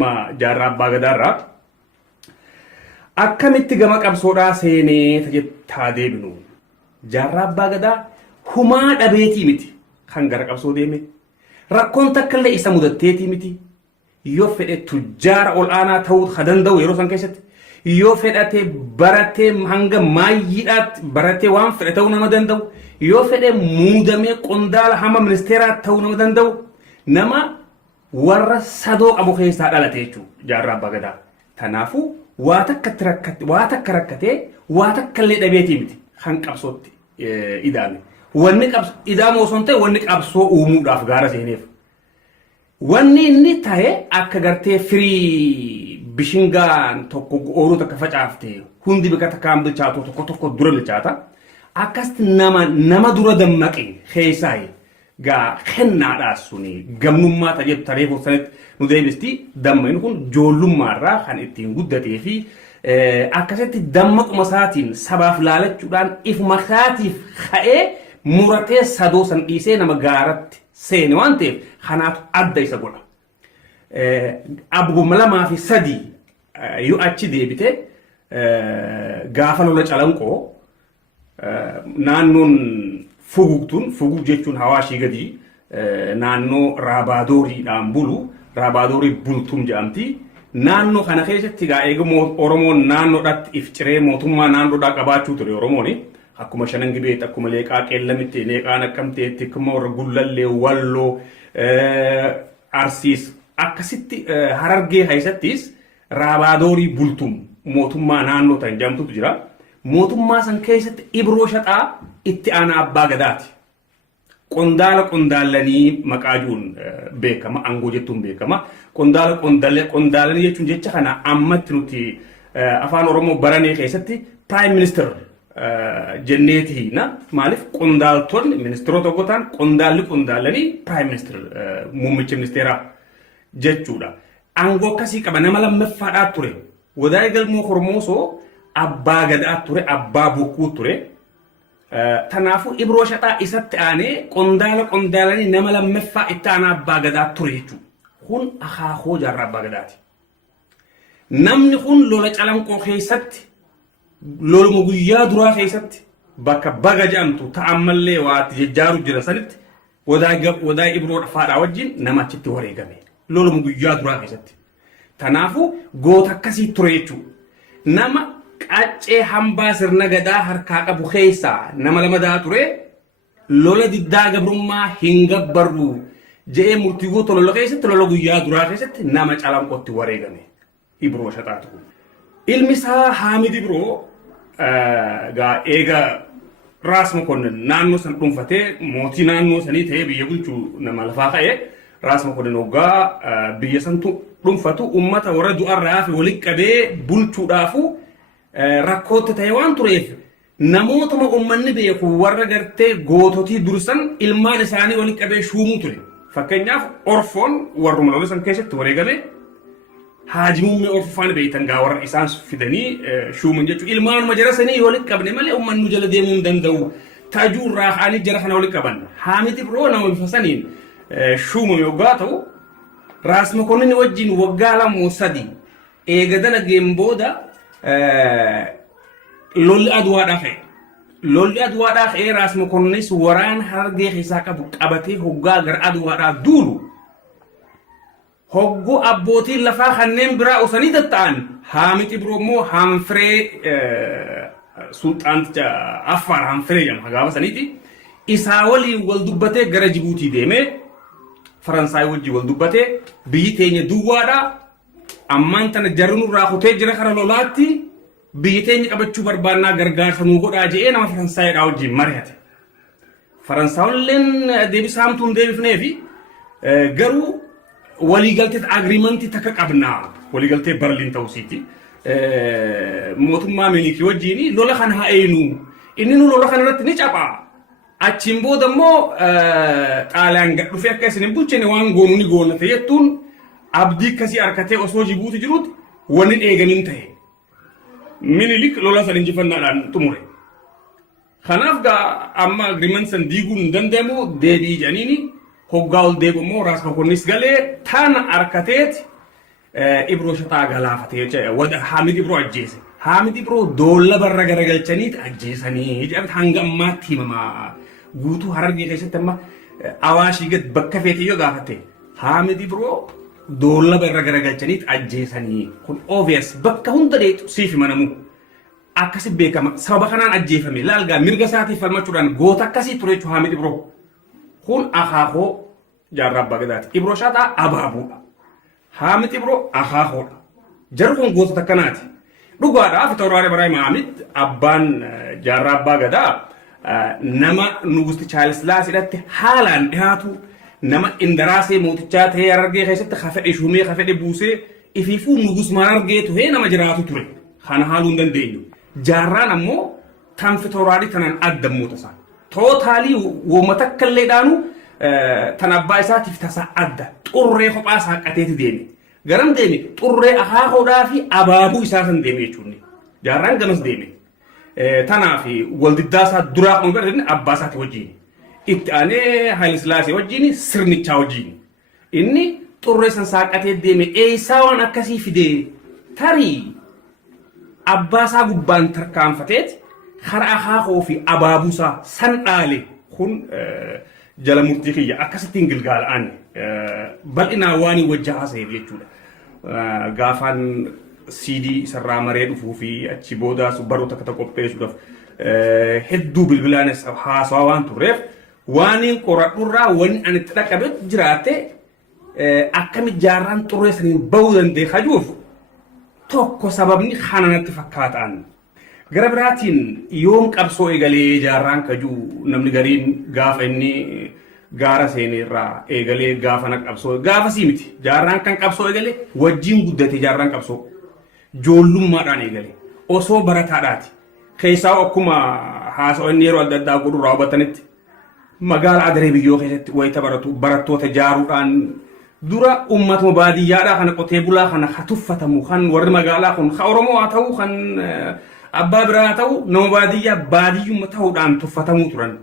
dhimma jaarraa abbaa gadaarraa akkamitti gama qabsoodhaa seenee tajjettaa deebinu jaarraa abbaa gadaa humaa dhabeetii miti kan gara qabsoo deeme rakkoon takkallee isa mudatteetii miti yoo fedhe tujjaara ol aanaa ta'uu ka danda'u yeroo san keessatti yoo fedhatee baratee hanga maayyiidhaatti baratee waan fedhe ta'uu nama danda'u yoo fedhe muudamee qondaala hama ministeeraa ta'uu nama danda'u nama warra sadoo qabu keessaa dhalate jechuudha jaarraa abbaa gadaa. Kanaafuu waa takka rakkatee waa takkallee dhabeetii miti kan qabsootti idaame. Wanni idaamoo osoo hin ta'e wanni qabsoo uumuudhaaf gaara seeneef. Wanni inni ta'e akka gartee firii bishingaan tokko ooluu takka facaafte hundi bika takkaan bilchaatu tokko dura bilchaata. Akkasti nama dura dammaqe keessaa gaa kennaadhaas suni gamnummaa tajeetu tareefuu sanitti nu deebisti damma inni kun joollummaarraa kan ittiin guddatee fi akkasitti dammaquma isaatiin sabaaf laalachuudhaan ifuma isaatiif ka'ee muratee sadoo san dhiisee nama gaaratti seene waan ta'eef kanaatu adda isa godha. Abbuma 2 fi 3 yoo achi deebite gaafa lola calanqoo naannoon fugug jechuun hawaashii gadi naannoo raabaadooriidhaan bulu raabaadorii bultum jedhamti. Naannoo kana keessatti gaa eegamoo Oromoon naannoodhaatti if ciree mootummaa naannoodhaa qabaachuu ture Oromooni. Akkuma shanan gibeet akkuma leeqaa qeellamitti leeqaan akkamteetti akkuma warra gullallee walloo arsiis akkasitti harargee keessattis raabaadorii bultum mootummaa naannoo ta'an jedhamtutu jira. Mootummaa san keessatti Ibroo Shaxaa itti aanaa abbaa gadaati. Qondaalanii maqaajuun beekama aangoo jettuun beekama. Qondaalanii jechuun jecha kana ammatti nuti afaan Oromoo baranee keessatti Prime Minister jenneetiina maaliif qondaaltonni ministeerota gotaan qondaalanii Prime Minister muummicha ministeeraa jechuudha. Aangoo akkasii qaba nama lammaffaadhaa ture. Wadaa'ee galmoo Hormoosoo abbaa gadaa ture abbaa bokkuu ture. Kanaafuu Ibroo Shaxaa isatti aanee qondaalanii nama lammaffaa itti aanaa abbaa gadaa ture jechuudha. Kun akaakoo jaarraa abbaa gadaati. Namni kun lola calanqoo keessatti loluma guyyaa duraa keessatti bakka baga jedhamtu ta'ammallee waatti jejjaaru jira sanitti wadaa'ee Ibroo faadhaa wajjin nama achitti wareegame. Loluma guyyaa duraa keessatti. Kanaafuu goota akkasii ture jechuudha. Nama qaccee hambaa sirna gadaa harkaa qabu keessaa nama lamadaa ture lola diddaa gabrummaa hin gabbarru je'ee murtii guutuu lola keessatti lola guyyaa duraa keessatti nama calanqootti wareegame Ibroo Shaxaatu. Ilmi isaa Haamid Ibroo gaa eega Raas Mokonnin naannoo san dhuunfatee mootii naannoo sanii ta'ee biyya bulchuu nama lafaa ka'ee Raas Mokonnin hoggaa biyya santu dhuunfatu uummata warra du'arraa fi walitti qabee bulchuudhaafu rakkootti ta'e waan tureef namootuma uummanni beeku warra gartee goototii dursan ilmaan isaanii walitti qabee shuumuu ture. Fakkeenyaaf Orfoon warruma lola san keessatti wareegame Haaji Muummee Orfofaan beeytan gaa warra isaan fidanii shuuman jechuudha. Ilmaanuma jara sanii walitti qabne malee uummanni jala deemuu hin danda'u. Taajuu irraa kaanii jara kana walitti qaban. Haamid Ibroo nama bifa saniin shuumame waggaa ta'u Raas Mokonnin wajjin waggaa 2-3 eega dalageen booda lolli aduwaadhaa ka'e. Lolli aduwaadhaa ka'ee Raas Mokonnis waraana harargee keessaa qabu qabatee hoggaa gara aduwaadhaa duulu. Hogguu abbootiin lafaa kanneen biraa osanii tatta'an Haamid Ibroo immoo Hanfiree sulxaanticha Affaar Hanfiree jedhama gaafa saniiti. Isaa waliin wal dubbatee gara Jibuutii deemee Faransaay wajjin wal dubbatee biyyi teenya duwwaadhaa ammaan tana jarunurraa kutee jira kara lolaatti biyyi teenya qabachuu barbaannaa gargaarsa nuu godhaa je'ee nama Faransaayidhaa wajjin mari'ate. Faransaayilleen deebisa hamtuun deebifnee fi garuu waliigaltee agriimentii takka qabnaa waliigaltee Berliin ta'uusiiti. Mootummaa Milikii wajjin lola kana haa eeynu inni nu lola kana irratti ni caphaa. Achiin booda immoo Xaaliyaan gad dhufee akka isin hin bulchine waan goonu ni goona ta'e jettuun abdii akkasii harkatee osoo Jibuuti jiruuti wanni eegamiin ta'e. Minilik lola san injifannaadhaan xumure. Kanaaf gaa amma agreement san diiguun hin danda'amu deebii jedhaniini hoggaa ol deebi'u immoo Raas Mokonnis galee taana harkateeti إبرو شطا غلافته ود حامد إبرو أجيس حامد إبرو دولة برا غرغلچنيت أجيسني جابت هنگما تيمما غوتو هرغي كيستما أواشي قد بكفيتي يو غافته حامد إبرو دولة برا غرغلچنيت أجيسني كن obvious بكا هندريت سيف منمو أكسي بيكما سبب خنان أجيفمي لالغا مرغا ساتي فرمچودان غوتا كسي توريچو حامد إبرو كن أخاخو جارب بغداد إبرو شاتا أبابو حامد إبرو أخاخو جركم غوتا تكناتي dhugaadhaa fi tooraalee baraa Maamid abbaan jaarraa abbaa gadaa nama nugusti Charles Laasidatti haalaan dhiyaatu nama indaraasee mootichaa ta'ee Harargee keessatti hafedhe shumee hafedhe buusee ifiifuu nugus Harargee tuhee nama jiraatu ture kana haaluu hin dandeenyu jaarraan ammoo tanfi tooraalee tanaan addammoo tasaa tootaalii wooma takkallee dhaanu tan abbaa isaatiif tasaa adda xurree kophaa saaqateeti deeme garam deeme xurree akaakoodhaa fi abaabuu isaa san deeme jechuun jaarraan gamas deeme tanaa fi waldiddaa isaa duraa kan godhatin abbaa isaati wajjin itti aanee Haayile Sillaasee wajjin sirnichaa wajjin inni xurree san saaqatee deeme eessaa waan akkasii fidee tarii abbaa isaa gubbaan tarkaanfateeti karaa akaakoo fi abaabuu isaa san dhaale kun jala murtii kiyya akkasittiin gilgaala'an bal'inaa waanii wajja haasa'eef jechuudha. Gaafaan CD sarraa maree dhufuu fi achi boodaas baroota akka qopheessuudhaaf hedduu bilbilaanis haasawaa waan turreef waaniin qoradhurraa wanni ani itti dhaqqabe jiraate akkamitti jaarraan xurree saniin bahuu danda'e hajuuf tokko sababni kananatti fakkaataan. Gara biraatiin yoom qabsoo eegalee jaarraan kajuu namni gariin gaafa inni gaara seenirraa eegalee gaafa na qabsoo gaafa siimiti jaarraan kan qabsoo eegalee wajjin guddate jaarraan qabsoo joollummaadhaan eegalee osoo barataadhaati keessaa akkuma haasa'oo inni yeroo adda addaa godhurraa hubatanitti magaalaa Adaree Biyyoo keessatti wayita barattoota jaaruudhaan dura ummatuma baadiyyaadhaa kana qotee bulaa kana hatuffatamu kan warri magaalaa kun ka Oromoo haa ta'u kan abbaa biraa haa ta'u nama baadiyyaa baadiyyumma ta'uudhaan tuffatamuu turan.